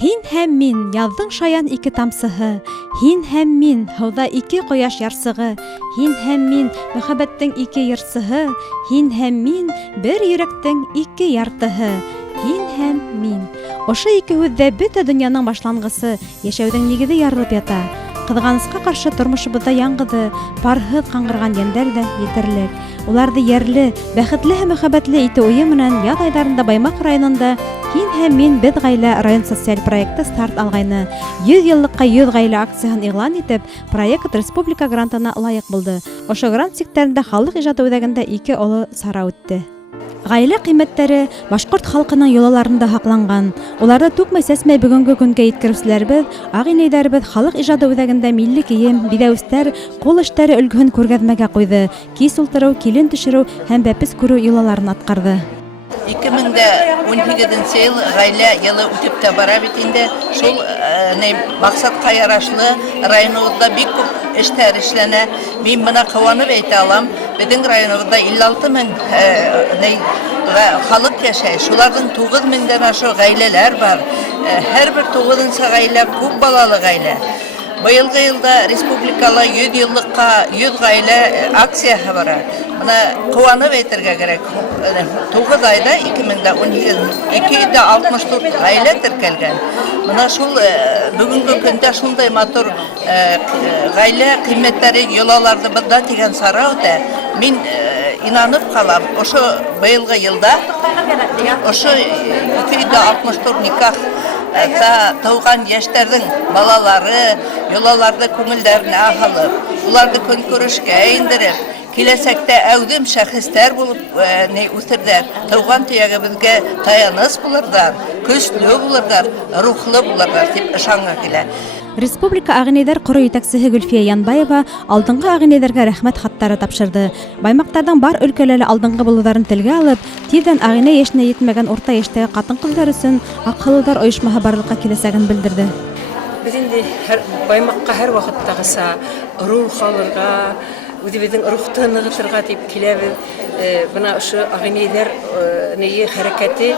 Һин һәм мин, яҙҙың шаян ике тамсыһы, һин һәм мин, һыуҙа ике ҡояш ярсығы, һин һәм мин, мөхәббәттең ике йырсыһы, һин һәм мин, бер йөрәктең ике яртыһы, һин һәм мин. Ошо ике һүҙҙә бөтә донъяның башланғысы, йәшәүҙең нигеҙе ярылып ята. Ҡыҙғанысҡа ҡаршы тормошобоҙҙа яңғыҙы, парһыҙ ҡаңғырған йәндәр ҙә етерлек. Уларҙы йәрле, бәхетле һәм мөхәббәтле итеү уйы менән яҙ айҙарында Баймаҡ районында «Һин һәм мин, беҙ ғаилә» район социаль проекты старт алғайны. 100 йыллыҡҡа 100 ғаилә акцияһын иғлан итеп, проект республика грантына лайыҡ булды. Ошо грант сиктәрендә халыҡ ижады үҙәгендә 2 оло сара үтте. Ғаилә ҡиммәттәре башҡорт халҡының йолаларында һаҡланған. Уларҙы түкмәй-сәсмәй бөгөнгө көнгә еткереүселәребеҙ, ағинәйҙәребеҙ халыҡ ижады үҙәгендә милли кейем, биҙәүестәр, ҡул эштәре өлгөһөн күргәҙмәгә ҡуйҙы. Кис ултырыу, килен төшөрөү һәм бәпес күреү йолаларын атҡарҙы. 2018 йыл ғаилә йылы үтеп тә бара бит инде. Шул маҡсатҡа ярашлы районыбыҙҙа бик күп эштәр эшләнә. Мин бына ҡыуанып әйтә алам. Беҙҙең районыбыҙҙа 56 мең халыҡ йәшәй. Шуларҙың 9 меңдән ашу ғаиләләр бар. Һәр бер 9-нсы ғаилә күп балалы ғаилә. Быйылғы йылда республикала 100 йыллыҡҡа 100 ғаилә акцияһы бара. Бына ҡыуанып әйтергә кәрәк. 9 айда 2018 264 ғаилә теркәлгән. Бына шул бөгөнгө көндә шундай матур ғаилә ҡиммәттәре йолаларҙы бында тигән сара үтә. Мин инанып ҡалам. Ошо быйылғы йылда ошо 264 никах тыуған йәштәрҙең балалары, йолаларҙы күңелдәренә һалып, уларҙы көнкүрешкә индереп, киләсәктә әүҙем шәхестәр булып үҫерҙәр, тыуған төйәгебеҙгә таяныс булырҙар, көслө булырҙар, рухлы булырҙар тип ышанғы килә. Республика ағинәйҙәр ҡоро етәксеһе Гөлфиә Янбаева алдынғы ағинәйҙәргә рәхмәт хаттары тапшырҙы. Баймаҡтарҙың бар өлкәлә лә алдынғы булыуҙарын телгә алып, тиҙҙән ағинә йәшенә етмәгән урта йәштәге ҡатын-ҡыҙҙар өсөн Аҡһылыуҙар ойошмаһы барлыҡҡа киләсәген белдерҙе. Беҙ инде Баймаҡҡа һәр ваҡыттағыса рух алырға, үҙебеҙҙең рухты нығытырға тип киләбеҙ. Бына ошо ағинәйҙәр хәрәкәте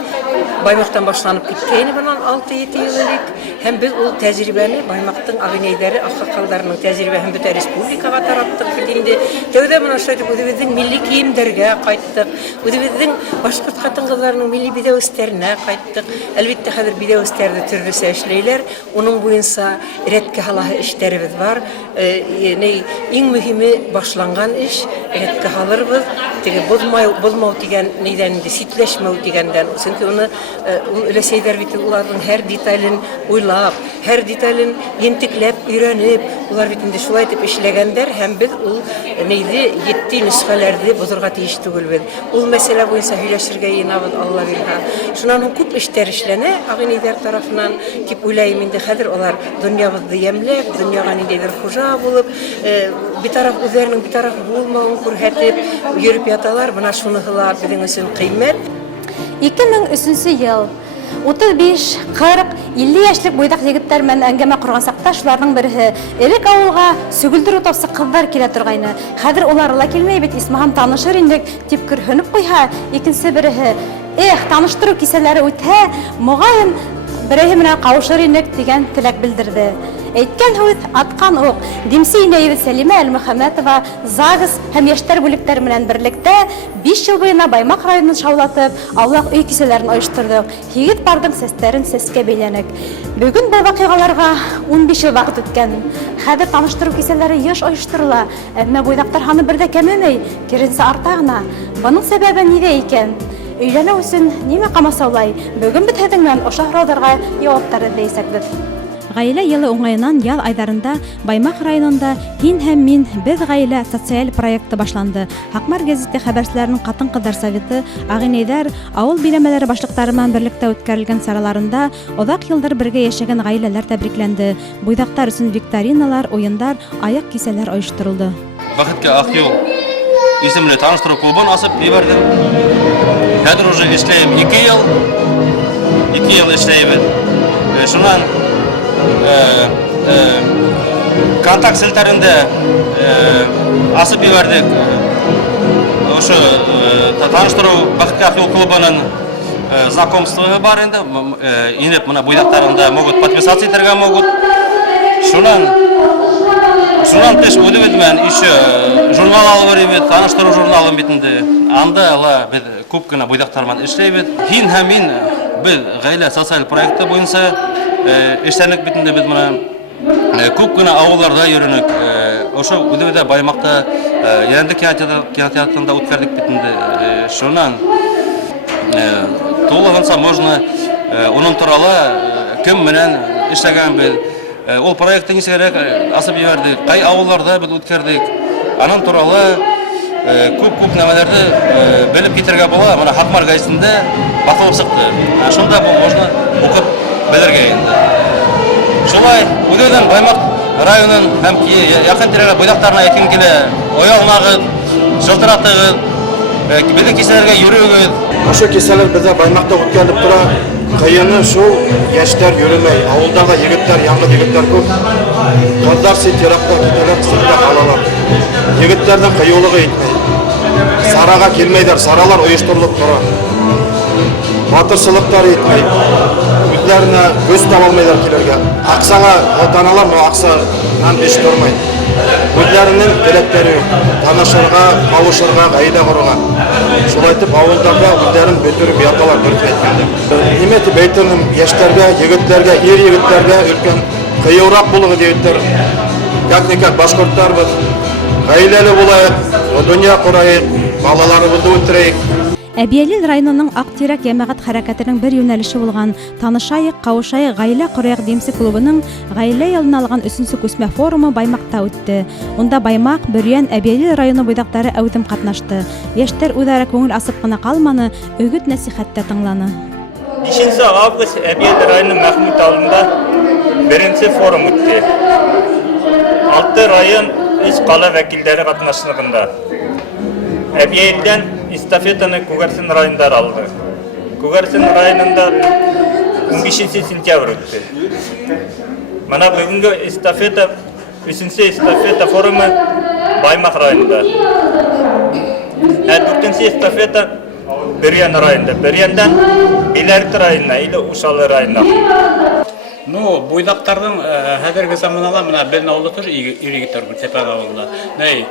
Баймаҡтан башланып киткәйне бынан 6-7 йыл элек. Һәм беҙ ул тәжрибәне Баймаҡтың ағинәйҙәре, аҡһаҡалдарының тәжрибәһен бөтә республикаға тараттык бит инде. Тәүҙә бына ошо үҙебеҙҙең милли кейемдәргә ҡайттык, үҙебеҙҙең башҡорт ҡатын-ҡыҙҙарының милли биҙәүестәренә ҡайттык. Әлбиттә, хәҙер биҙәүестәрҙе төрлөсә эшләйҙәр. Уның буйынса рәткә һалаһы эштәребеҙ бар. Иң мөһиме башланған эш, рәткә һалырбыҙ. Боҙмау тигән нейҙән инде, ситләшмәү тигәндән. Сөнки уны өләсәйҙәр бит уларҙың һәр детален уйлап, һәр детален ентекләп, өйрәнеп, улар бит инде шулай итеп эшләгәндәр, һәм беҙ ул нейҙе 7 нөсхәләрҙе боҙорға тейеш түгелбеҙ. Ул мәсьәлә буйынса һөйләшергә йыйынабыҙ, Алла бирһә. Шунан һуң күп эштәр эшләнә ағинәйҙәр тарафынан, тип уйлайым инде. Хәҙер улар донъябыҙҙы йәмләп, донъяға ниндәйҙер хужа булып, битараф үҙҙәренең битараф булмауын күрһәтеп йөрөп яталар. Бына шуныһы ла беҙҙең өсөн ҡиммәт. 2003 йыл 35, 40, 50 йәшлек буйҙаҡ егеттәр менән әңгәмә ҡорған саҡта шуларҙың береһе элек ауылға сөгөлдөр утаусы ҡыҙҙар килә торғайны. Хәҙер улары ла килмәй бит, исмаһам танышыр инек тип көрһөнөп ҡуйһа, икенсе береһе таныштырыу кисәләре үтһә, моғайын береһе менән ҡауышыр инек тигән теләк белдерҙе. Әйткән һүҙ, атҡан уҡ. Димсе инәйебеҙ Сәлимә Әлмөхәмәтова ЗАГС һәм йәштәр бүлектәре менән берлектә 5 йыл буйына Баймаҡ районын шаулатып, аулаҡ өй кисәләрен ойошторҙоҡ. 7 парҙың сәстәрен сәскә бәйләнек. Бөгөн был ваҡиғаларға 15 йыл ваҡыт үткән. Хәҙер таныштырыу кисәләре йыш ойошторола, әммә буйҙаҡтар һаны бер ҙә кәмемәй, киреһенсә арта ғына. Бының сәбәбе ниҙә икән? Өйләнеү өсөн нимә ҡамасаулай? Бөгөн беҙ һеҙҙең менән ошо һорауҙарға яуаптар эҙләйәсәкбеҙ. Ғаилә йылы уңайынан яҙ айҙарында Баймаҡ районында «Һин һәм мин, беҙ ғаилә» социаль проекты башланды. Хаҡмар гәзите хәбәрселәренең ҡатын-ҡыҙҙар советы, ағинәйҙәр, ауыл биләмәләре башлыҡтары менән берлектә үткәрелгән сараларында оҙаҡ йылдар бергә йәшәгән ғаиләләр тәбрикләнде. Буйҙаҡтар өсөн викториналар, уйындар, аяҡ кисәләр ойошторолдо. Бәхеткә Аҡюл исемле таныштырыу клубын асып ебәрҙем. Хәҙер уже эшләйем 2 йыл. 2 йыл эшләйбеҙ. Шунан контакт селтәрендә асып ебәрдек. Ошо таныштырыу Бәхеткә Аҡюл клубының знакомство бар инде. Инеп мына буйдактарында могут подписаться итәргә могут. Шунан пеш удивит мен еще журнал алып беребез, таныштыру журналын битинде. Анда ала без күп кенә буйдактар менән эшләйбез. Һин һәм мин без гаилә социаль проекты буенча эшләнек битинде без менә күп кенә авылларда йөренек. Ошо Удивидә Баймакта Ярәндек кинотеатрында үткәрдек битинде. Шунан тулыгынча можно onun туралы кем менән эшләгән без. Ул проектты нисәрәк асып җибәрдек, кай авылларда без үткәрдек. Аның туралы күп нәмәләрне белеп китәргә була. Менә Хакмар газетында басылып чыкты. Шунда бу можно укып белергә инде. Шулай Удивидән Баймак районын һәм якын тирәле буйдактарына әйтим килә. Оягынагы жылтыратыгыз, безнең кисәләргә йөрүгез. Ошо кисәләр бездә Баймакта үткәрелеп тора. Кыйыны шул яшьтәр йөрмәй, авылдагы егетләр, яңгы егетләр күп. Кызлар сетиракта китәләр, сетирак алалар. Егетләрнең кыюлыгы итмәй. Сарага килмәйдәр, саралар оештырылып тора. Батырчылыктар итмәй. Үзләренә көз таба алмыйлар килергә. Аксага атаналар, бу аксанан эш тормый. Үзләренең теләкләре, танышырга, кавышырга, гаилә корырга. Шулай итеп авылдагы үзләрен бөтөрүп яталар бер әйткәндә. Нимә дип әйтәм, яшьләргә, егетләргә, егетләргә өлкән кыюрак булыгы егетләр. Как-никак башкортларбыз. Гаиләле булайык, дөнья курайык, балаларыбызды үстерәйек. Әбиәлил районының Актирәк җәмәгать хәрәкәтенең бер юнәлеше булган Танышайык, кавышайык, гаилә корыйк демсе клубының гаилә ялына алган 3нче күсмә форумы Баймакта үтте. Унда Баймак, Бөрьән, Әбиәлил районы буйдактары әүдем катнашты. Яшьтәр үзара күңел асып кына калманы, өгүт нәсихәттә тыңланы. 5 август Әбиәлил районы Мәхмүт авылында беренче форум үтте. 6 район 3 кала вәкилләре катнашлыгында. Әбиәлилдән эстафетаны Күгәрсен районында алды. Күгәрсен районында 15 сентябрь үтте. Мана бүгенге эстафета, 3нче эстафета форумы Баймак районында. 4нче эстафета Бөрьән районында. Бөрьәндән Беләрт районына, или Ушалы районына. Ну, буйдактардың хәзерге заманала менә бен авылда тоже иригитер Тепән авылында. Нәй,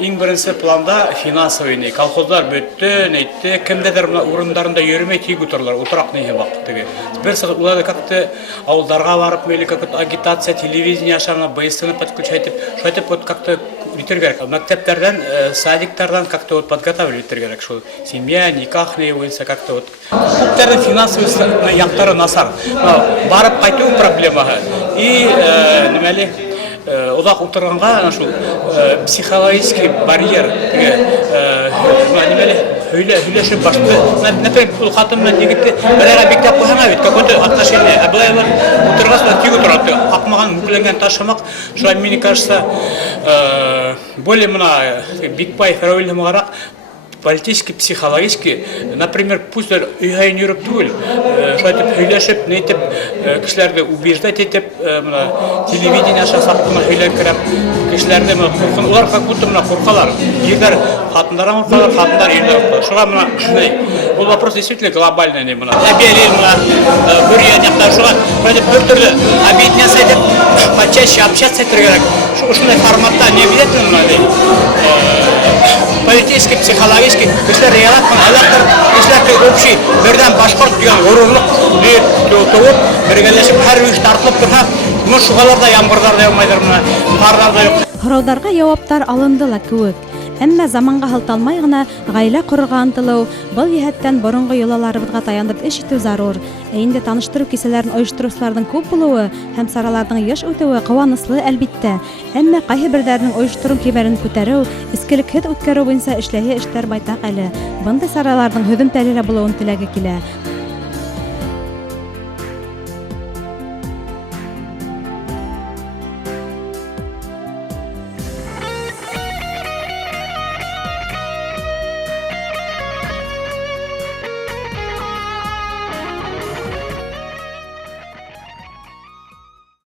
иң беренче планда финансовый колхозлар бөтте, нәйтте, кемдәдер менә урыннарында йөрмәй тик утырлар, утырак нәһе вакыты. Бер сәгать уларда как-то авылларга барып, мели как-то агитация, телевидение ашарга, БСТны подключать, шайтып вот как-то итергәр. Мәктәпләрдән, садиктардан как-то вот подготавливать итергәр, шул семья, никах не уйса как-то вот. Күптәр финансовый яктары насар. Барып кайту проблемаһы. И нимәле узак утырганга шул психологический барьер нимәле һөйләшеп башты. Например, ул хатын белән егетте берәр бик тә куһаңа бит, какой-то отношение, а былай утыргас тигү торады. Акмаган, бүкләнгән ташымак. Шулай мне кажется, более мына Бикбай Фәрәүлемгарак политически, психологически, например, пусть үйәйін йөріп түгел, шайтып һөйләшеп, нейтеп, кешеләрне убеждать итеп, телевидение ашасак кына һөйләп керәп, кешеләрне куркын, улар как будто мына куркалар. Егер хатындарга куркалар, хатындар ерләр куркалар. Шуга мына ул вопрос действительно глобальный не мына. Әбиәлил мына Бөрьән яктан шуга бер төрле объединяться итеп, почаще общаться кирәк. Шундай форматта не обязательно политически, психологически, кешеләр яратман, алактар, кешеләр общий, бердән башкорт дигән горурлык туып, бергәләшеп һәр эш тартылып торһа, моны шугаларда ямгырлар да яумайдыр, карлар да юк. Һораударга җаваптар алынды ла кебек. Әмма заманга һылталмай гына гаилә корырга ынтылу, был җәһәттән борынгы йолаларыбызга таянып эш итү зарур. Инде таныштыру кисәләрен оештыручыларның күп булуы һәм сараларның еш үтүе кыванычлы әлбиттә. Әмма кайһы бердәрнең оештыру кибәрен күтәрү, искелекһез үткәрү буенча эшләһә эшләр байтак әле. Бындай сараларның һөҙөмтәле булуын теләге килә.